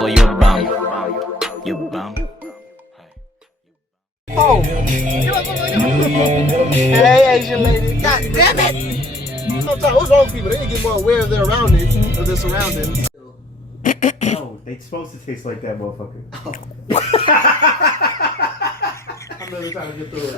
Oh, you're bum. You bum. Oh. Hey, Asian lady. God damn it! Sometimes, what's wrong with people? They need to get more aware of their surroundings. No, they supposed to taste like that, motherfucker. Oh. I'm really trying to get through it.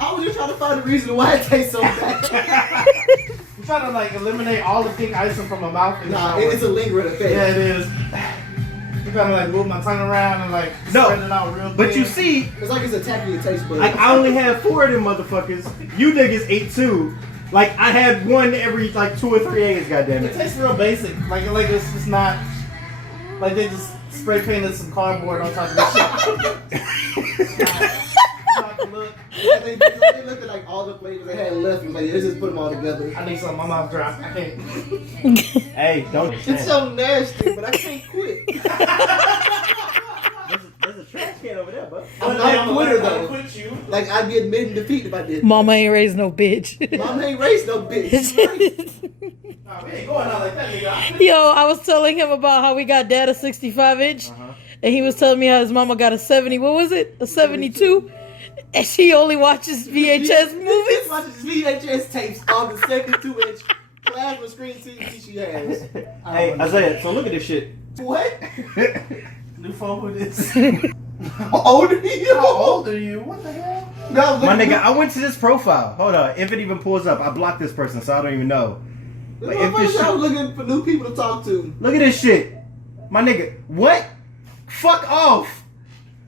I was just trying to find a reason why it tastes so bad. I'm trying to like eliminate all the pink icing from my mouth. Nah, it's a lingering effect. Yeah, it is. I'm trying to like move my tongue around and like spread it out real But thin. you see, It's like it's attacking your taste buds. like I only had 4 of them motherfuckers. You niggas ate 2. Like I had one every like 2 or 3 eggs. Goddamn It it. tastes real basic. Like it's just not like they just spray painted some cardboard on top of the shit. Yeah, they looked at like all the flavors they had left and like, let's just put them all together. I need some. My mouth dry. I can't. Hey, don't. It's so nasty, but I can't quit. There's a trash can over there, bud. I'm not a quitter though. Quit you. Like I'd be admitting defeat if I did. Mama ain't raised no bitch. Mom ain't raised no bitch. Right? Nah, we ain't going out like that, nigga. Yo, I was telling him about how we got dad a 65-inch, and he was telling me how his mama got a 70. What was it? A 72. And she only watches VHS movies. She watches VHS tapes on the 72-inch plasma screen TV she has. Hey, Isaiah. So look at this shit. What? New phone with this. How old are you? How old are you? What the hell? No, My nigga, I went to this profile. Hold on. If it even pulls up, I blocked this person, so I don't even know. This Like, if this motherfucker, I shit, was looking for new people to talk to. look at this shit. My nigga, what? Fuck off.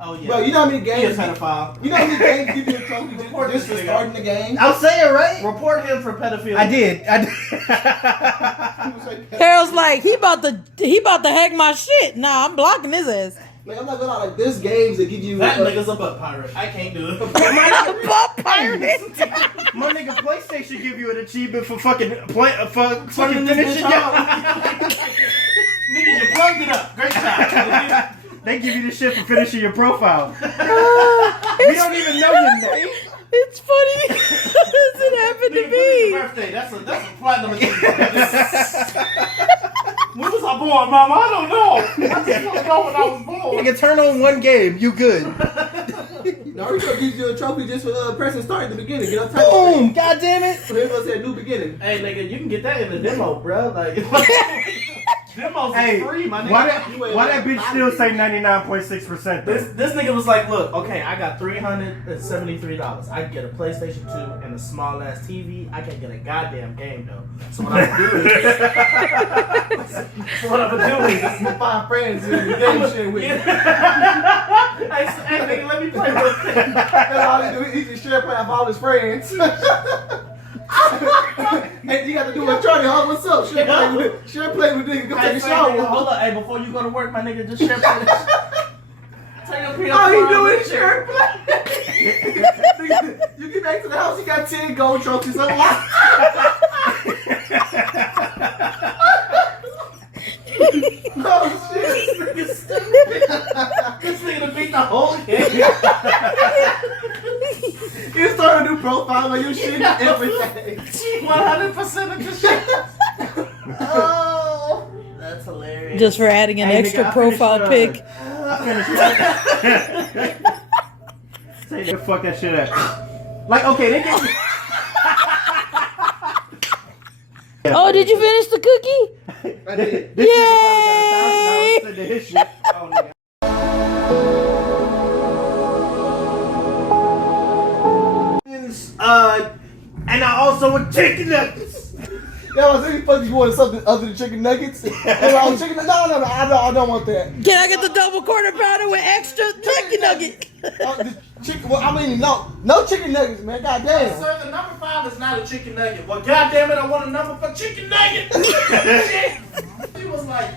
Oh yeah. Bro, you know how many He a games? pedophile. You know how many games give you a trophy Report just this for nigga. starting the game? I'm saying, right? Report him for pedophilia. I did. People say, Harold's like, he about to hack my shit. Nah, I'm blocking his ass. like, I'm not gonna lie, like there's games that give you That nigga's a butt pirate. I can't do it. Butt pirate. My nigga, PlayStation give you an achievement for fucking fucking Turning this finishing bitch your. on. Nigga, you plugged it up. Great job. They give you the shit for finishing your profile. We don't even know your name. It's funny because it happened to Nigga, put in your me. birthday. That's a platinum achievement. When was I born, Mama? I don't know. I just want to know when I was born. Nigga, turn on one game, you good. Naruto gives you a trophy just for pressing start at the beginning. Get up top. Boom! God damn it! So here's say a new beginning. Hey, nigga, you can get that in the demo, bro. Like, demos Hey, is free, my nigga. why that bitch still say 99.6%? This nigga was like, look, okay, I got $373. I can get a PlayStation 2 and a small ass TV. I can't get a goddamn game though. So what I'm gonna do is, You find friends in the game shit with you. hey, nigga, let me play with it. That's all he do. He just share play with all his friends. And you got to do what Charlie Hawk. What's up? Share play with nigga. Go Hey, take a say, shower. nigga, hold up, hey, before you go to work, my nigga, just share play this. Take a PS5. All he do is share play. You get back to the house, you got 10 gold trophies unlocked. Oh shit! This nigga done beat the whole game. You start a new profile where you shit everything. 100% of the shit. Oh, that's hilarious. Just for adding an Hey, extra nigga, I profile finished, pic. I finished. Say that, fuck that shit up. Like, okay, they get. Oh, did you finish the cookie? I did. This Yay! nigga probably got $1,000 to his shit. Oh, nigga. And I also with chicken nuggets. Yo, I was thinking, fuck, you wanted something other than chicken nuggets? No, I don't want that. Can I get the double quarter pounder with extra chicken nugget? The chicken, well, I mean, no chicken nuggets, man. Goddamn. Sir, the number 5 is not a chicken nugget. Well, goddamn it, I want a number for chicken nugget. She was like,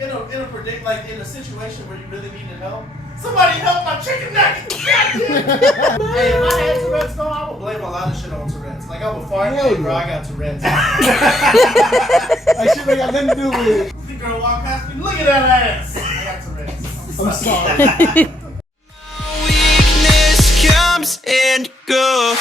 in a predict, like in a situation where you really needed help. Somebody help my chicken nugget. Goddamn. Hey, if I had Tourette's though, I would blame a lot of shit on Tourette's. Like I would fart, Hell hey, bro, yeah. I got Tourette's. Like shit ain't got nothing to do with it. The girl walked past me, look at that ass. I got Tourette's. I'm sorry. Weakness comes and goes.